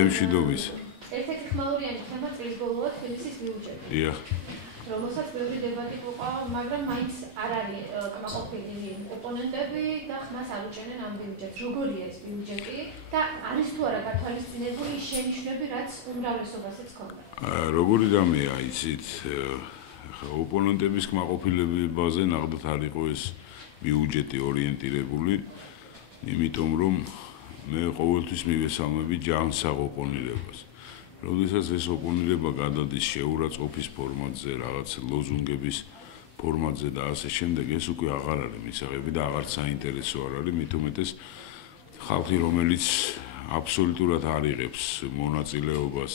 თემშვიდობის. ერთ-ერთი ხმალურიანი თემა წლის ბოლოა თბილისის ბიუჯეტი. დიახ. რომელსაც ბევრი დებატი მოყვა, მაგრამ მაინც არ არის კმაყოფილი ოპონენტები და ხმას არ უჭერენ ამ ბიუჯეტს. როგორია ეს ბიუჯეტი და არის თუ არა გათვალისწინებული შენიშვნები, რაც უმრავლესობასაც ჰქონდა? როგორი რამეა იცით, ოპონენტების კმაყოფილებაზე ნახდათ არ იყო ეს ბიუჯეტი ორიენტირებული, იმიტომ რომ მე ყოველთვის მივესალმები ჯანსაღ ოპონირებას. როდესაც ეს ოპონირება გადადის შეურაცხყოფის ფორმატზე, რაღაც ლოზუნგების ფორმატზე და ასე შემდეგ, ეს უკვე აღარ არის მისაღები და აღარ საინტერესო არ არის, მით უმეტეს ხალხი, რომელიც აბსოლუტურად არ იღებს მონაწილეობას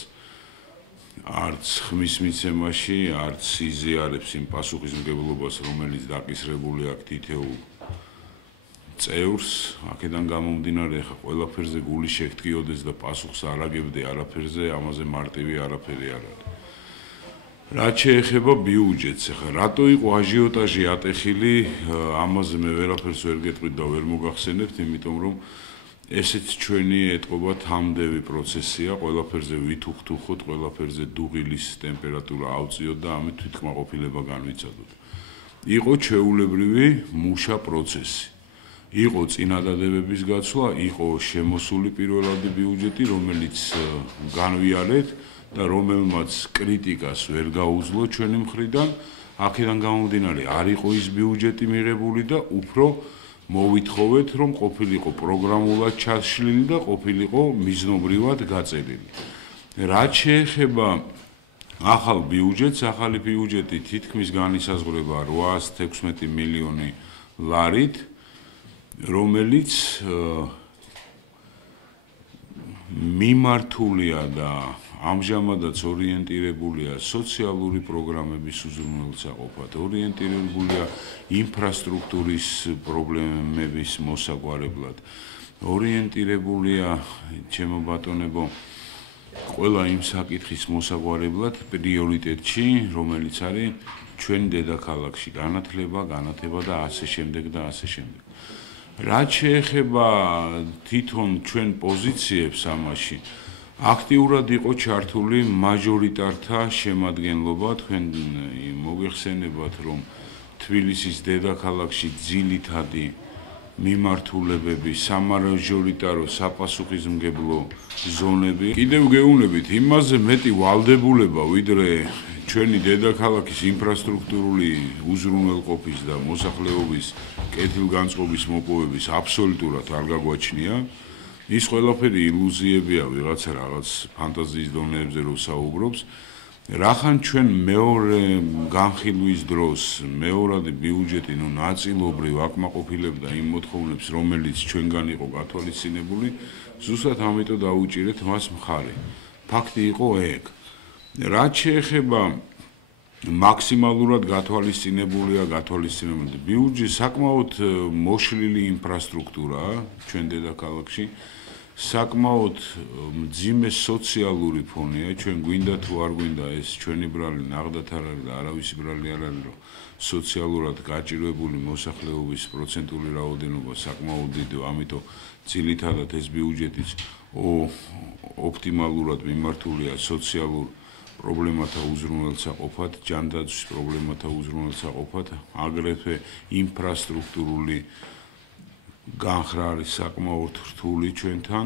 არც ხმის მიცემაში, არც იზიარებს იმ პასუხისმგებლობას, რომელიც დაკისრებული აქვს თითოეულ წევრს, აქედან გამომდინარე, ხა ყველაფერზე გული შეგტკიოდეს და პასუხს არ აგებდე არაფერზე, ამაზე მარტივი არაფერი არ არის. რაც შეეხება ბიუჯეტს, ხა რატო იყო აჟიოტაჟი ატეხილი, ამაზე მე ვერაფერს ვერ გეტყვით და ვერ მოგახსენებთ, იმიტომ რომ ესეც ჩვენი ეტყობა თამდევი პროცესია, ყველაფერზე ვითუხთუხოთ, ყველაფერზე დუღილის ტემპერატურა ავწიოთ და ამით თვითკმაყოფილება განვიცადოთ. იყო ჩვეულებრივი მუშა პროცესი. იყო წინადადებების გაცვლა, იყო შემოსული პირველადი ბიუჯეტი, რომელიც განვიარეთ და რომელმაც კრიტიკას ვერ გაუძლო ჩვენი მხრიდან, აქედან გამომდინარე არ იყო ის ბიუჯეტი მიღებული და უფრო მოვითხოვეთ, რომ ყოფილიყო პროგრამულად ჩაშლილი და ყოფილიყო მიზნობრივად გაწერილი. რაც შეეხება ახალ ბიუჯეტს, ახალი ბიუჯეტი თითქმის განისაზღვრება 816 მილიონი ლარით, რომელიც მიმართულია და ამჟამადაც ორიენტირებულია სოციალური პროგრამების უზრუნველსაყოფად, ორიენტირებულია ინფრასტრუქტურის პრობლემების მოსაგვარებლად, ორიენტირებულია, ჩემო ბატონებო, ყველა იმ საკითხის მოსაგვარებლად პრიორიტეტში, რომელიც არის ჩვენ დედაქალაქში განათლება და ასე შემდეგ და ასე შემდეგ. რაც შეეხება თვითონ ჩვენ პოზიციებს ამაში, აქტიურად იყო ჩართული მაჟორიტართა შემადგენლობა, თქვენ მოგეხსენებათ, რომ თბილისის დედაქალაქში ძირითადი მიმართულებები, სამაჟორიტარო საპასუხისმგებლო ზონები. კიდევ გეუბნებით, იმაზე მეტი ვალდებულება, ვიდრე ჩვენი დედაქალაქის ინფრასტრუქტურული უზრუნველყოფის და მოსახლეობის კეთილგანწყობის მოპოვების აბსოლუტურად არ გაგვაჩნია. ის ყველაფერი ილუზიებია, ვიღაცა რაღაც ფანტაზიის დონეებზე რო საუბრობს. რახან ჩვენ მეორე განხილვის დროს მეორადი ბიუჯეტი ნაწილობრივ აკმაყოფილებდა იმ მოთხოვნებს, რომელიც ჩვენგან იყო გათვალისწინებული, ზუსტად ამიტომ დაუჭირეთ მას მხარი. ფაქტი იყო ეგ. რაც შეეხება მაქსიმალურად გათვალისწინებული ბიუჯეტი, საკმაოდ მოშლილი ინფრასტრუქტურაა ჩვენ დედაქალაქში. საკმაოდ მძიმე სოციალური ფონია, ჩვენ გვინდა თუ არ გვინდა ეს ჩვენი ბრალი ნახდათ არ არის და არავის ბრალი არ არის, რომ სოციალურად გაჭირვებული მოსახლეობის პროცენტული რაოდენობა საკმაოდ დიდია, ამიტომ ძირითადად ეს ბიუჯეტიც ოპტიმალურად მიმართულია სოციალურ პრობლემათა უზრუნველსაყოფად, ჯანდაცვის პრობლემათა უზრუნველსაყოფად, აგრეთვე ინფრასტრუქტურული განხრა არის საკმაოდ რთული ჩვენთან,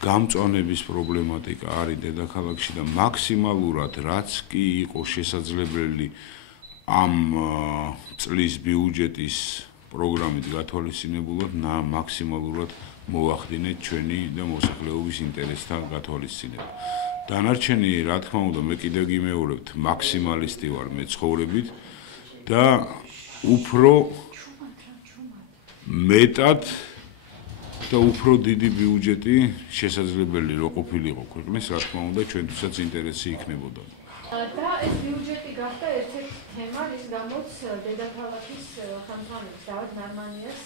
გამწვანების პრობლემატიკა არის დედაქალაქში და მაქსიმალურად რაც კი იყო შესაძლებელი ამ წლის ბიუჯეტის პროგრამით გათვალისწინებულად, მაქსიმალურად მოახდინეთ ჩვენი და მოსახლეობის ინტერესთან გათვალისწინება. დანარჩენი, რა თქმა უნდა, მე კიდევ გიმეორებთ, მაქსიმალისტი ვარ მე ცხოვრებით და უფრო მეტად და უფრო დიდი ბიუჯეტი შესაძლებელი რო ყოფილიყო ქვეყნის, რა თქმა უნდა, ჩვენთვისაც ინტერესი იქნებოდა. და ეს ბიუჯეტი გახდა ერთ-ერთი თემა, რის გამოც დედაქალაქის ხელმძღვანელი დავით ნარმანიას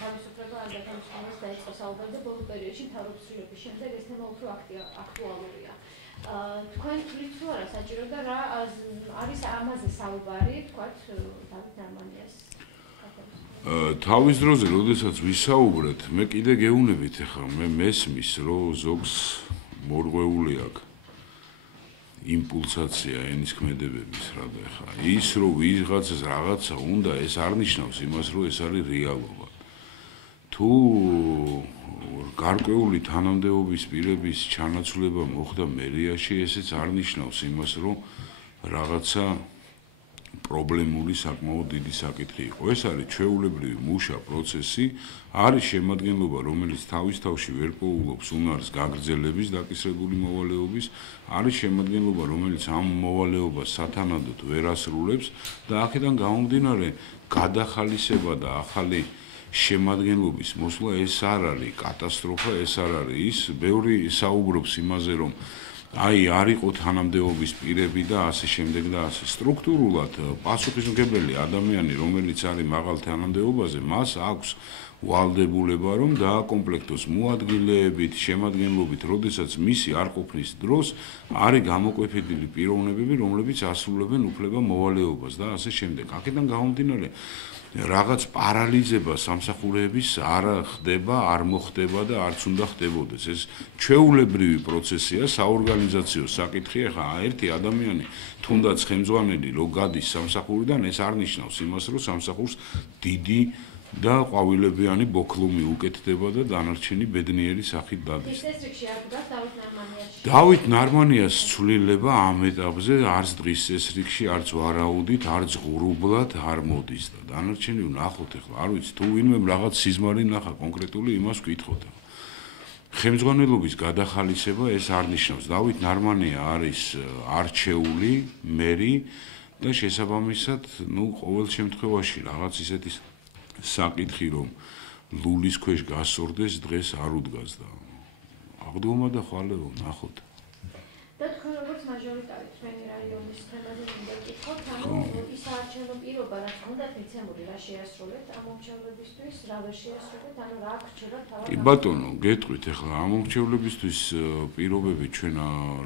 თავისუფლება ან გათავისუფლებას დაიწყო საუბარი და ბოლო პერიოდში მთავრობის შემდეგ ეს თემა უფრო აქტუალურია. თქვენ თვლით თუ არა საჭირო და რა არის ამაზე საუბარი, თქვათ დავით ნარმანიას გათავისუფლებას? თავის დროზე, როდესაც ვისაუბრეთ, მე კიდე გეუბნებით ახლა, მე მესმის, რომ ზოგს მორღვეული აქვს იმპულსაცია ენის ქმედებების რა და ახლა ის რომ ვიღაცას რაღაცა უნდა, ეს არ ნიშნავს იმას, რომ ეს არის რეალობა. თუ გარკვეული თანამდებობის პირების ჩანაცვლება მოხდა მერიაში, ესეც არ ნიშნავს იმას, რომ რაღაცა პრობლემული საკმაოდ დიდი საკითხი იყო. ეს არის ჩვეულებრივი მუშა პროცესი, არის შემადგენლობა, რომელიც თავის თავში ვერ პოულობს უნარს გაგრძელების დაკისრებული მოვალეობის, არის შემადგენლობა, რომელიც ამ მოვალეობას სათანადოდ ვერ ასრულებს და აქედან გამომდინარე გადახალისება და ახალი შემადგენლობის მოსვლა ეს არ არის კატასტროფა, ეს არ არის ის, ბევრი საუბრობს იმაზე, რომ არ იყო თანამდებობის პირები და ასე შემდეგ და ასე. სტრუქტურულად პასუხისმგებელი ადამიანი, რომელიც არის მაღალ თანამდებობაზე, მას აქვს ვალდებულება, რომ დააკომპლექტოს მოადგილეებით, შემადგენლობით, როდესაც მისი არ ყოფნის დროს არის გამოკვეთილი პიროვნებები, რომლებიც ასრულებენ უფლება მოვალეობას და ასე შემდეგ. აქედან გამომდინარე რაღაც პარალიზება სამსახურეების არ ხდება, არ მოხდება და არც უნდა ხდებოდეს. ეს ჩვეულებრივი პროცესია, საორგანიზაციო საკითხი. ახლა ერთი ადამიანი, თუნდაც ხელმძღვანელი, რო გადის სამსახურიდან, ეს არ ნიშნავს იმას, რომ სამსახურს დიდი და ყვავილებიანი ბოქლუმი უკეთდება და დანარჩენი ბედნიერი სახით დადის. ეს რიგში არ დგას დავით ნარმანიას. დავით ნარმანიას ცვლილება ამ ეტაპზე არც დღის ეს რიგში, არც ვარაუდით, არც ღრუბლად არ მოდის და დანარჩენი ვნახოთ ახლა. არ ვიცი, თუ ვინმე რაღაც სიზმარი ნახა კონკრეტული იმას ვკითხოთ. ხელმძღვანელობის გადახალისება ეს არ ნიშნავს. დავით ნარმანია არის არჩეული მერი და შესაბამისად, ყოველ შემთხვევაში რაღაც ისეთის საკითხი, რომ ლულის ქვეშ გასორდეს, დღეს არ უდგას და აღდგომა და ხვალე რომ ნახოთ. და თქვენ როგორც მაჟორიტარი თქვენი რაიონის თემაზე უნდა გკითხოთ, ანუ ის საარჩევნო პირობა, რაც უნდა მიცემული, რა შეასრულეთ ამ მომხმარებლებისთვის, რა ვერ შეასრულეთ, ანუ რა გრჩება თავად. კი ბატონო, გეტყვით ახლა ამ მომხმარებლებისთვის პირობები ჩვენ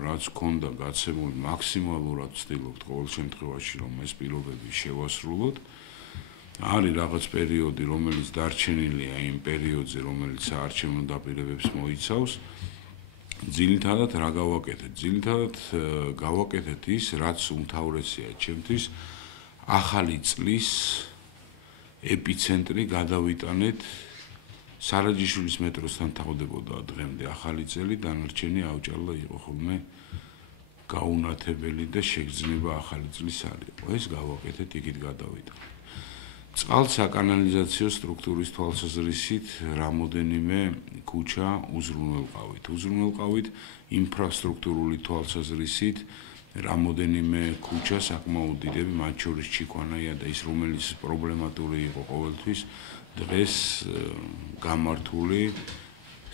რაც ქონდა გაცემული, მაქსიმალურად ვცდილობთ ყოველ შემთხვევაში, რომ ეს პირობები შევასრულოთ. არის რაღაც პერიოდი, რომელიც დარჩენილია იმ პერიოდზე, რომელიც საარჩევნო დაპირებებს მოიცავს. ძირითადად რა გავაკეთეთ? ძირითადად გავაკეთეთ ის, რაც უმთავრესია ჩემთვის, ახალი წლის ეპიცენტრი გადავიტანეთ სარაჯიშვილის მეტროსთან თავდებოდა დღემდე ახალი წელი, დანარჩენი ავჭალა იყო ხოლმე გაუნათებელი და შეგრძნება ახალი წლის არ იყო. ეს გავაკეთეთ, იქით გადავიტანეთ. წყალსაკანალიზაციო სტრუქტურის თვალსაზრისით რამოდენიმე ქუჩა უზრუნველყავით. უზრუნველყავით ინფრასტრუქტურული თვალსაზრისით რამოდენიმე ქუჩა საკმაოდ დიდები, მათ შორის ჩიქვანაია და ის, რომელიც პრობლემატური იყო ყოველთვის, დღეს გამართული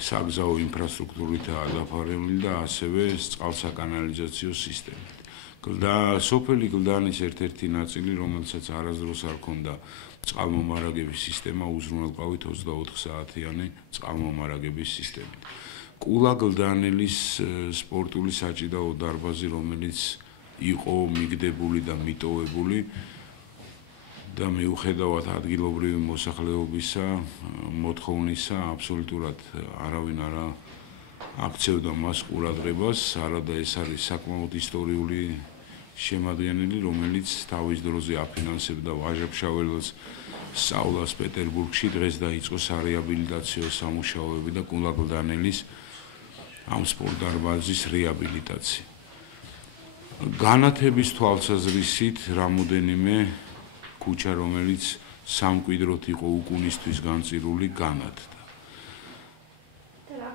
საგზაო ინფრასტრუქტურითაა დაფარული და ასევე წყალსაკანალიზაციო სისტემით. სოფელი გლდანის ერთ-ერთი ნაწილი, რომელსაც არასდროს არ ჰქონდა წყალმომარაგების სისტემა, უზრუნველყავით 24 საათიანი წყალმომარაგების სისტემით. კულა გლდანელის სპორტული საჭიდაო დარბაზი, რომელიც იყო მიგდებული და მიტოვებული და მიუხედავად ადგილობრივი მოსახლეობისა, მოთხოვნისა, აბსოლუტურად არავინ არ აქცევდა მას ყურადღებას, არადა ეს არის საკმაოდ ისტორიული შემადგენელი, რომელიც თავის დროზე აფინანსებდა ვაჟა-ფშაველას სწავლას პეტერბურგში, დღეს დაიწყო სარეაბილიტაციო სამუშაოები და კულა გლდანელის ამ სპორტდარბაზის რეაბილიტაცია. განათების თვალსაზრისით რამოდენიმე ქუჩა, რომელიც სამკვიდროდ იყო უკუნისთვის განწირული, განათდა.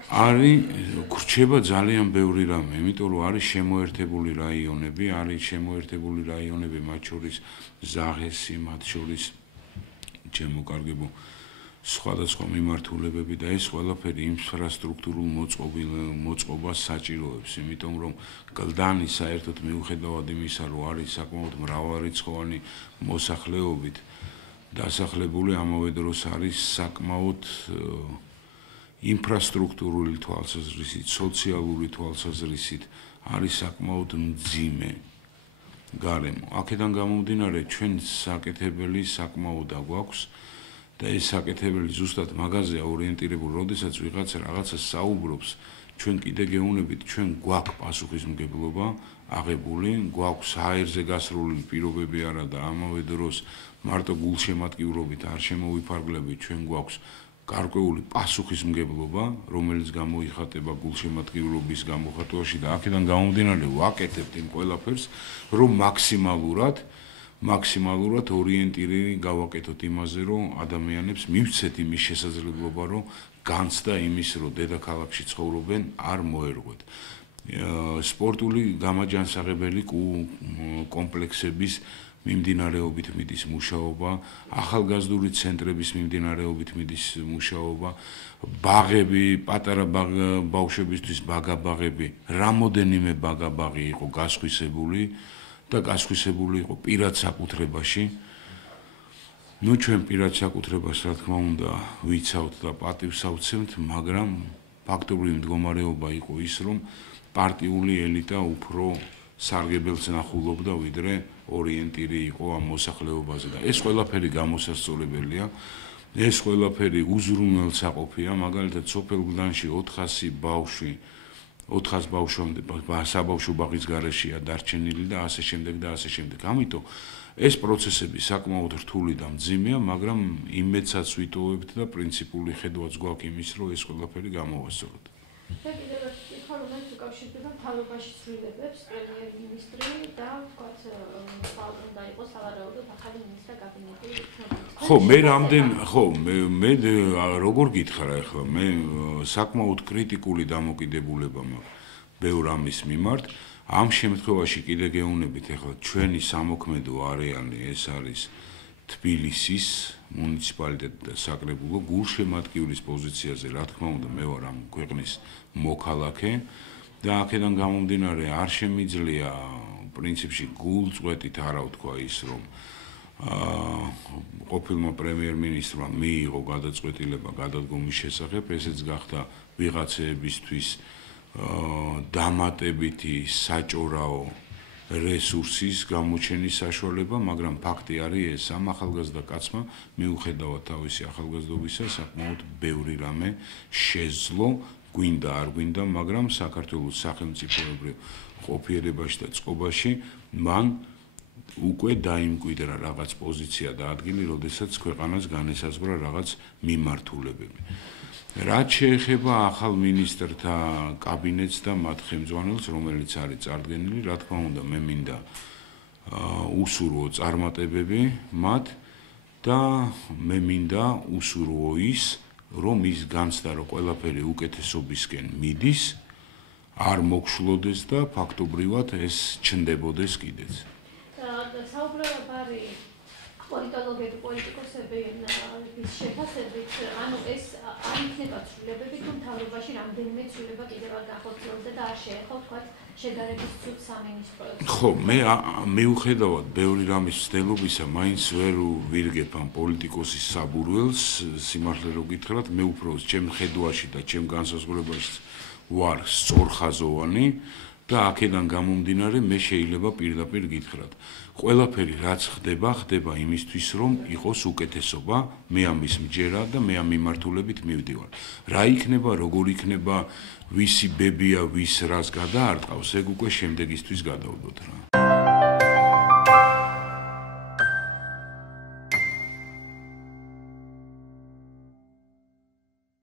არის გრჩება ძალიან ბევრი რამე, იმიტომ რომ არის შემოერთებული რაიონები, მათ შორის ზაღესი, მათ შორის ჩემო-კარგებო სხვადასხვა მიმართულებები და ეს ყველაფერი ინფრასტრუქტურულ მოწყობას საჭიროებს, იმიტომ რომ გლდანი საერთოდ მიუხედავად იმისა, რომ არის საკმაოდ მრავალრიცხოვანი მოსახლეობით დასახლებული, ამავე დროს არის საკმაოდ ინფრასტრუქტურული თვალსაზრისით, სოციალური თვალსაზრისით არის საკმაოდ მძიმე გარემო. აქედან გამომდინარე, ჩვენ საკეთებელი საკმაოდ აგვაქვს და ეს საკეთებელი ზუსტად მაგაზე ორიენტირებული, როდესაც ვიღაცა რაღაცას საუბრობს, ჩვენ კიდე გეუბნებით, ჩვენ გვაქვს პასუხისმგებლობა აღებული, გვაქვს აერზე გასროლილი პირობები არა და ამავე დროს მარტო გულშემატკივრობით არ შემოვიფარგლებით, ჩვენ გვაქვს გარკვეული პასუხისმგებლობა, რომელიც გამოიხატება გულშემატკივრობის გამოხატვაში და აქედან გამომდინარე ვაკეთებთ იმ ყველაფერს, რომ მაქსიმალურად ორიენტირი გავაკეთოთ იმაზე, რომ ადამიანებს მივცეთ იმის შესაძლებლობა, რომ განცდა იმის, რომ დედაქალაქში ცხოვრობენ, არ მოერღვეთ. სპორტული გამაჯანსაღებელი კომპლექსების მიმდინარეობით მიდის მუშაობა, ახალგაზრდული ცენტრების მიმდინარეობით მიდის მუშაობა, ბაღები, პატარა ბავშვებისთვის ბაგაბაღები, რამოდენიმე ბაგაბაღი იყო გასხვისებული და გასხვისებული იყო პირად საკუთრებაში. ჩვენ პირად საკუთრებას, რა თქმა უნდა, ვიცავთ და პატივს ავცემთ, მაგრამ ფაქტობრივი მდგომარეობა იყო ის, რომ პარტიული ელიტა უფრო სარგებელს ნახულობდა, ვიდრე ორიენტირი იყო ამ მოსახლეობაზე და ეს ყველაფერი გამოსასწორებელია, ეს ყველაფერი უზრუნველსაყოფია, მაგალითად სოფელ გლდანში 400 ბავშვი 400 ბავშვამდე საბავშვო ბაღის გარეშეა დარჩენილი და ასე შემდეგ და ასე შემდეგ. ამიტომ ეს პროცესები საკმაოდ რთული და მძიმეა, მაგრამ იმედსაც ვიტოვებთ და პრინციპული ხედვაც გვაქვს იმის, რომ ეს ყველაფერი გამოვასწოროთ. და კიდევ ერთ კითხვა, რომელიც უკავშირდება მთავრობაში ცვლილებებს, პრემიერ-მინისტრი და ვთქვათ, უნდა იყოს სავარაუდოდ ახალი მინისტრთა კაბინეტი. ხო, მე როგორ გითხრა ახლა, მე საკმაოდ კრიტიკული დამოკიდებულება მაქვს ბევრ ამის მიმართ. ამ შემთხვევაში კიდე გეუბნებით, ახლა ჩვენი სამოქმედო არეალი ეს არის თბილისის მუნიციპალიტეტი და საკრებულო გულშემატკივრის პოზიციაზე, რა თქმა უნდა, მე ვარ ამ ქვეყნის მოქალაქე და აქედან გამომდინარე არ შემიძლია პრინციპში გულწყვეტით არა ვთქვა ის, რომ ყოფილმა პრემიერ-მინისტრმა მიიღო გადაწყვეტილება გადადგომის შესახებ, ესეც გახდა ვიღაცეებისთვის დამატებითი საჭორაო რესურსის გამოჩენის საშუალება, მაგრამ ფაქტი არის ეს, ამ ახალგაზრდა კაცმა მიუხედავად თავისი ახალგაზრდობისა საკმაოდ ბევრი რამე შეძლო, გვინდა არ გვინდა, მაგრამ საქართველოს სახელმწიფოებრივ ყოფიერებაში და წყობაში მან უკვე დაიმკვიდრა რაღაც პოზიცია და ადგილი, როდესაც ქვეყანას განესაზღვრა რაღაც მიმართულებები. რაც შეეხება ახალ მინისტრთა კაბინეტს და მათ ხელმძღვანელს, რომელიც არის წარდგენილი, რა თქმა უნდა, მე მინდა უსურვო წარმატებები მათ და მე მინდა უსურვო ის, რომ ის განცდა, რომ ყველაფერი უკეთესობისკენ მიდის, არ მოგშლოდეს და ფაქტობრივად ეს ჩნდებოდეს კიდეც. საუბრობ არის პოლიტოლოგები, პოლიტიკოსები შეფასებით, ანუ ეს არ იქნება ცვლილებები, თუ მთავრობაში რამდენიმე ცვლილება კიდევ არ განხორციელდა და არ შეეხო, ვთქვათ, შედარების ცუდ სამინისტროებს. ხო, მე მიუხედავად ბევრი რამის ცდილობისა, მაინც ვერ ვირგებ ამ პოლიტიკოსის საბურველს, სიმართლე რო გითხრათ, მე უფრო ჩემ ხედვაში და ჩემ განსაზღვრებაში ვარ სწორხაზოვანი და აქედან გამომდინარე მე შეიძლება პირდაპირ გითხრათ. ყველაფერი რაც ხდება იმისთვის, რომ იყოს უკეთესობა, მე ამის მჯერა და მე ამ მიმართულებით მივდივარ. რა იქნება, როგორ იქნება, ვისი ბებია, ვის რას გადაარტყავს, ეგ უკვე შემდეგისთვის გადავდოთ რა.